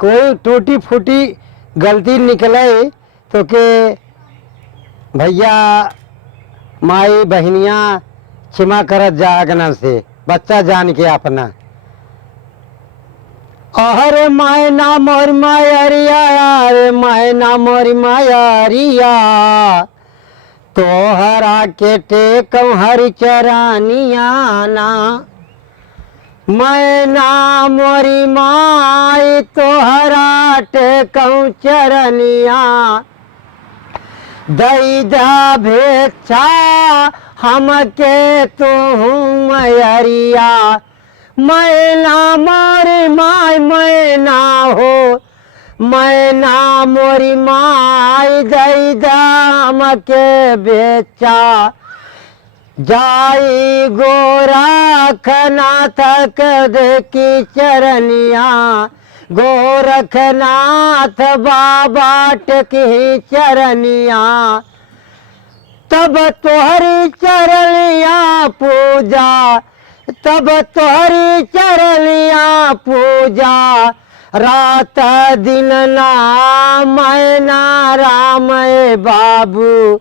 कोई टूटी फूटी गलती निकले तो के भैया माई बहनिया क्षमा करत जागना से बच्चा जान के अपना। अरे मैना मोर मायरिया, अरे मैना मोर मायरिया, तोहरा के टेकम हरि चरानिया ना। मैना मोरी माई तोहरा टेकम चरनिया, दैदा भेच्छा हमके तुहू मैरिया। मैना मोरी माई मैना हो, मैना मोरी माई दैदा हमके बेचा। जाई गोरखनाथ की चरनिया, गोरखनाथ बाबा टेकी चरनिया। तब तोहरी चरनिया पूजा, तब तोहरी चरनिया पूजा, रात दिन ना मैना राम बाबू।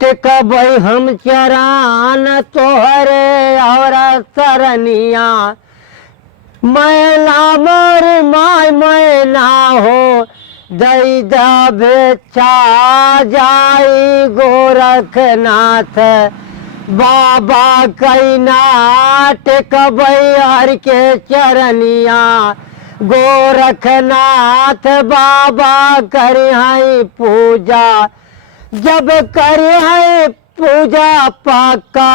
टिकबै हम चरान तोहरे और सरनिया। मैना मोर माय मैना हो, दैदा बेचा जाई गोरखनाथ बाबा कैना। टिकबै हर के चरनिया, गोरखनाथ बाबा करे हैं पूजा। जब करे है पूजा पक्का,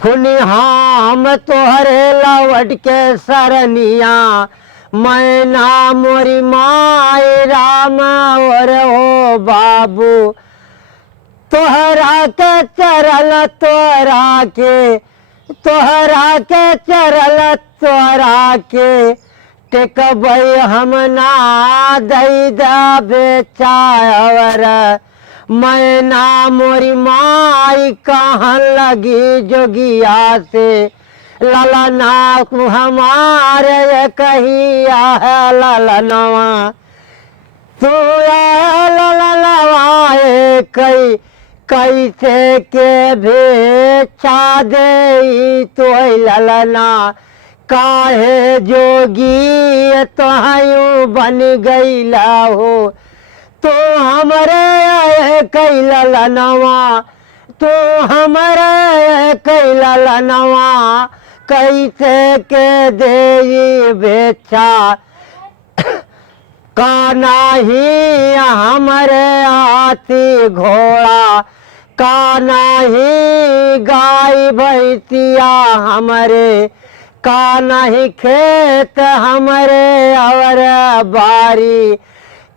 फुनिहाम तोहरे लवट के सरनिया। मैना मोरी माई राम और हो बाबू, तोहरा के चरल तोरा के, तोहरा के चरल तोरा के। टेकबै हम ना दैदा बेचावर। मैना मोरी माई कहन लगी जोगिया से, ललना हमारे कहिया है ललनवा। तू ललनवा कई कैसे के भेचा दे तो ललना। काहे जोगी तोहयूं बन गईला हो, तो हमरे कैला लनवा, तो हमरे कैला लनवा। कैसे के दे बेचा, का नाही हमरे हाथी घोड़ा, का नाही गाय भैंसिया हमरे, का नहीं खेत हमरे और बारी,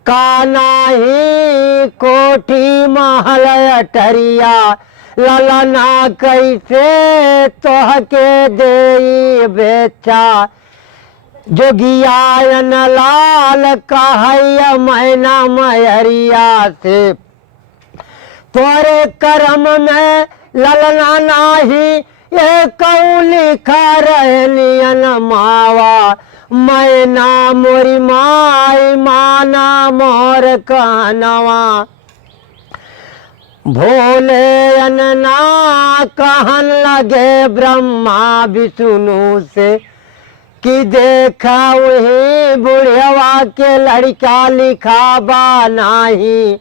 का नाही कोठी महल अटरिया। ललना कैसे तोहके दे बेचा, जोगियायन लाल कहैया मैना मैरिया से। तोरे कर्म में ललना नाही ये कऊ लिखा रहनियन मावा। मैना मोरी माई माना मोर कहनवा। भोले अनना कहन लगे ब्रह्मा विष्णु से, कि देखा वही बुढ़वा के लड़का लिखा बा नाही।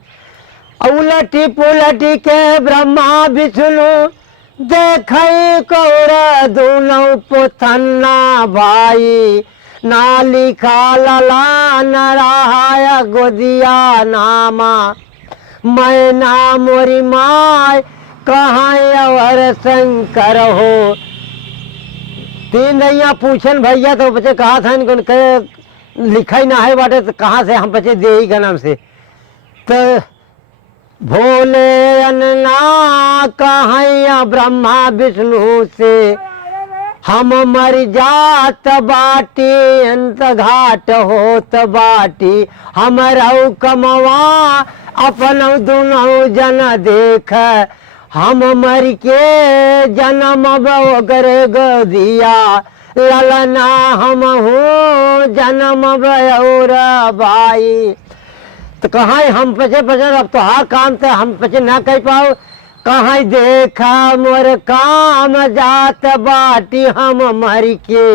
उलटी पुलटी के ब्रह्मा विष्णु देखई कौरा दोनों पुथन्ना भाई। ना लिखा लला न रहा गोदिया नामा। मैना मोरी माय कहाँ और शंकर हो। तीन नैया पूछन भैया तो बच्चे कहा था इनको लिखा ही ना है बाटे, तो कहाँ से हम बच्चे दे ही नाम से। तो भोले अन्ना कहाँ ब्रह्मा विष्णु से, हम मर जात बाटी अंत घाट होत बाटी। हमरऊ कमवा अपन दोनों जन देख, हम मर के जन्म बगरे गोदिया। ललना हम हूँ जन्म और भाई। तो कहाँ हम पचे पचे अब तो हाँ काम तो हम पचे ना कर पाओ। कहाँ देखा मोर काम जात बाटी हम मर के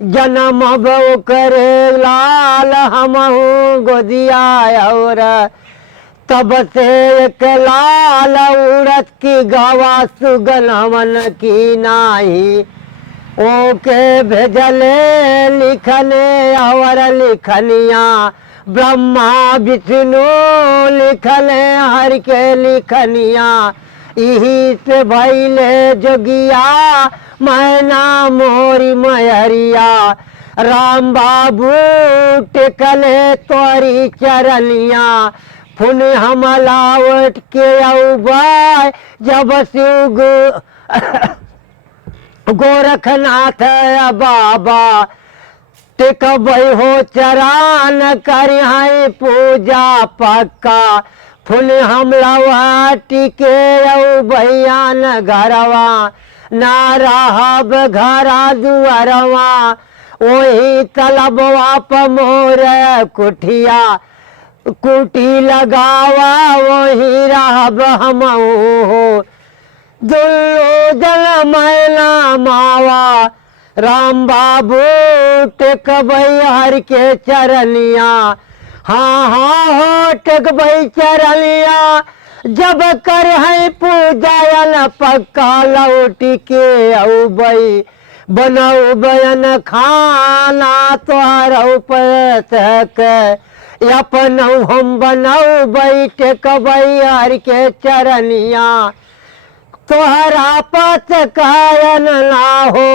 जन्म बो करे लाल हम हूँ गोदिया और तब से एक लाल उड़त की गवा सुगनवन की नाही ओके भेजले लिखने और लिखनिया ब्रह्मा विष्णु लिखले हर के लिखनिया यही से भैले जोगिया मैना मोरी मयरिया राम बाबू टेकले तोरी चरनिया फुन हम लावट के औबाय जब शिव गोरखनाथ बाबा टिकबई हो चरान कर पूजा पक्का फुल हम लवाटी के बहियान घरवा ना रहब घरा दुआरवा वही तलबवा प मोर कुठिया कुटी लगावा वही रहब हम हो दुल्लो जल मैला मावा राम बाबू टेकबई हर के चरनिया हाँ हाँ हो टेकबई चरनिया जब कर है पूजायन पक्का लौटी के औबई बनऊ बयन खाना तोहर पैसक अपन हम बनऊ बैठे कबई हर के चरनिया तोहरा पत कायन ना हो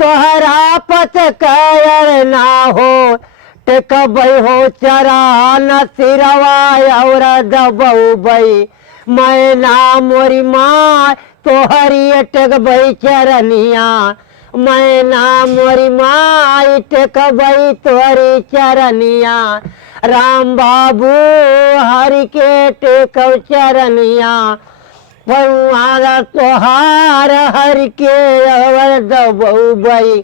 तोहरा पत कायन ना हो टेकबई हो चरान सिरवा और दबऊ बई मैना मोरी माँ तोहरी टेकबई चरनिया मैना मोरी माँ टेकबई तोहरी चरनिया राम बाबू हरि के टेकव चरनिया पौहार तोहार हर के अवर दबऊ बई।